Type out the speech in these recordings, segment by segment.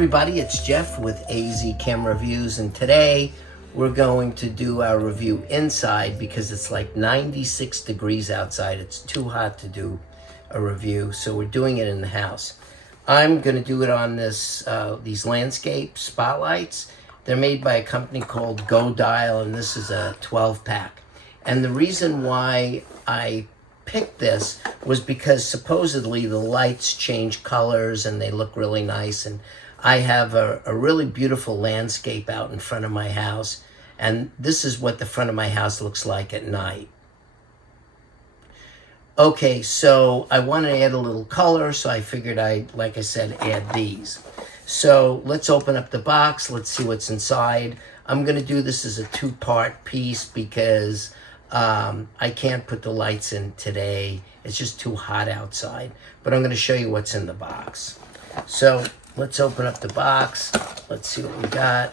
everybody, it's Jeff with AZCAMERA Reviews, and today we're going to do our review inside because it's like 96 degrees outside. It's too hot to do a review, so we're doing it in the house. I'm going to do it on these landscape spotlights. They're made by a company called Crodial, and this is a 12-pack. And the reason why I picked this was because supposedly the lights change colors and they look really nice, and I have a really beautiful landscape out in front of my house, and this is what the front of my house looks like at night. Okay, so I want to add a little color, so I figured I'd, like I said, add these. So let's open up the box. Let's see what's inside. I'm going to do this as a two-part piece because I can't put the lights in today. It's just too hot outside. But I'm going to show you what's in the box. So let's open up the box. Let's see what we got.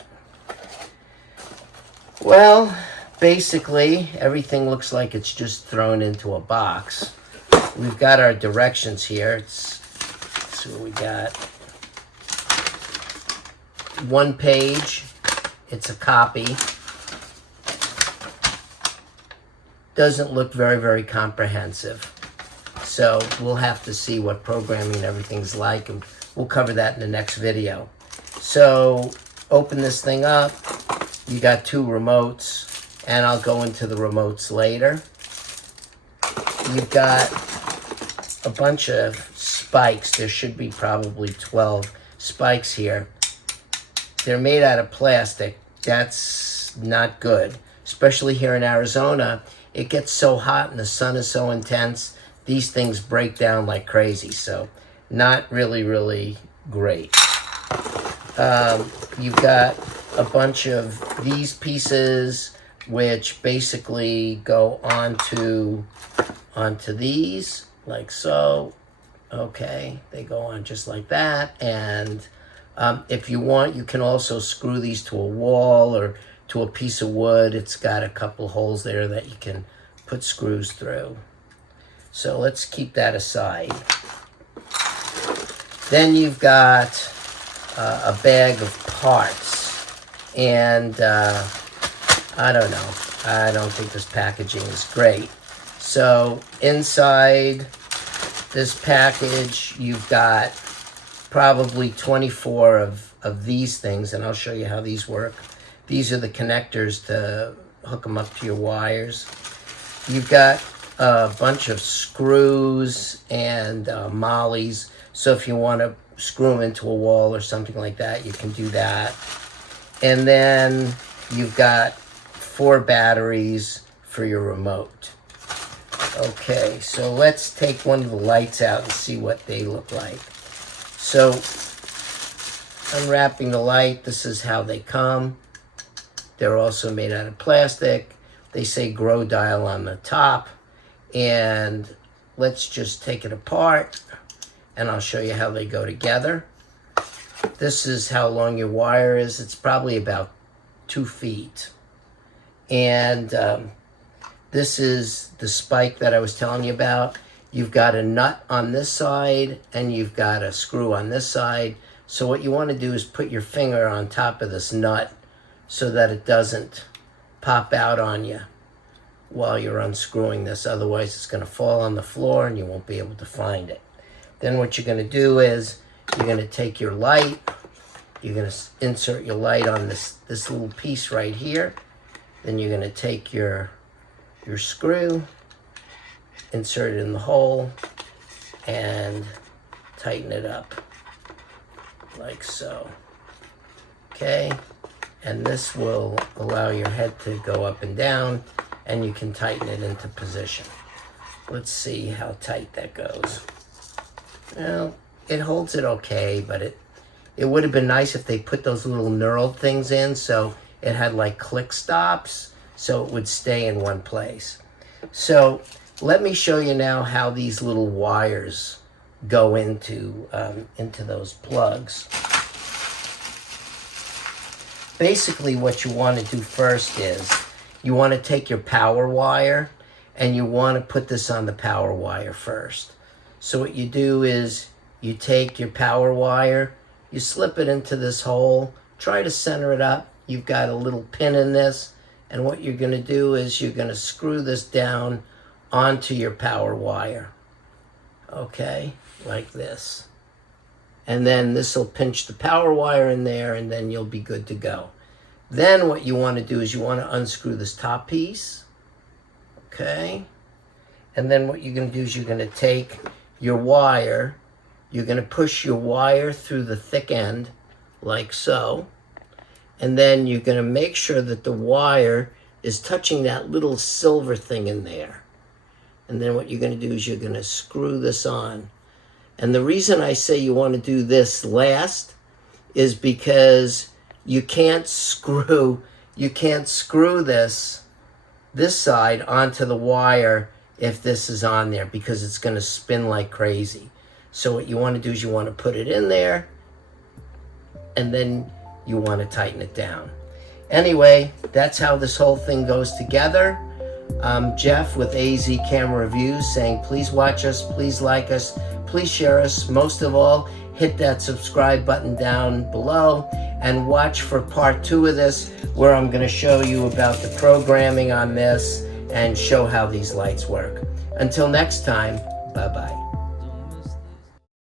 Well, basically, everything looks like it's just thrown into a box. We've got our directions here. Let's see what we got. One page. It's a copy. Doesn't look very, very comprehensive. So we'll have to see what programming and everything's like, and we'll cover that in the next video. So open this thing up. You got two remotes, and I'll go into the remotes later. You've got a bunch of spikes. There should be probably 12 spikes here. They're made out of plastic. That's not good, especially here in Arizona. It gets so hot and the sun is so intense, these things break down like crazy. So not really, really great. You've got a bunch of these pieces, which basically go onto these, like so. Okay, they go on just like that. And if you want, you can also screw these to a wall or to a piece of wood. It's got a couple holes there that you can put screws through. So let's keep that aside. Then you've got a bag of parts. And I don't know. I don't think this packaging is great. So inside this package, you've got probably 24 of these things, and I'll show you how these work. These are the connectors to hook them up to your wires. You've got a bunch of screws and mollies, so if you want to screw them into a wall or something like that, you can do that. And then you've got 4 batteries for your remote. Okay, so let's take one of the lights out and see what they look like. So, unwrapping the light, this is how they come. They're also made out of plastic. They say Crodial on the top. And let's just take it apart, and I'll show you how they go together. This is how long your wire is. It's probably about 2 feet. And this is the spike that I was telling you about. You've got a nut on this side, and you've got a screw on this side. So what you want to do is put your finger on top of this nut so that it doesn't pop out on you while you're unscrewing this. Otherwise, it's going to fall on the floor, and you won't be able to find it. Then what you're going to do is you're going to take your light. You're going to insert your light on this little piece right here. Then you're going to take your screw, insert it in the hole, and tighten it up like so. Okay, and this will allow your head to go up and down, and you can tighten it into position. Let's see how tight that goes. Well, it holds it okay, but it would have been nice if they put those little knurled things in so it had like click stops so it would stay in one place. So let me show you now how these little wires go into those plugs. Basically, what you want to do first is you want to take your power wire and you want to put this on the power wire first. So what you do is you take your power wire, You slip it into this hole. Try to center it up. You've got a little pin in this. And what you're going to do is you're going to screw this down onto your power wire. Okay, like this. And then this will pinch the power wire in there, and then you'll be good to go. Then what you want to do is you want to unscrew this top piece. Okay. And then what you're going to do is you're going to take your wire. You're going to push your wire through the thick end, like so. And then you're going to make sure that the wire is touching that little silver thing in there. And then what you're going to do is you're going to screw this on. And the reason I say you want to do this last is because you can't screw this side onto the wire if this is on there, because it's going to spin like crazy. So what you want to do is you want to put it in there, and then you want to tighten it down. Anyway, that's how this whole thing goes together. Jeff with AZ Camera Reviews saying please watch us, please like us, please share us. Most of all, hit that subscribe button down below and watch for part 2 of this, where I'm going to show you about the programming on this and show how these lights work. Until next time, bye-bye.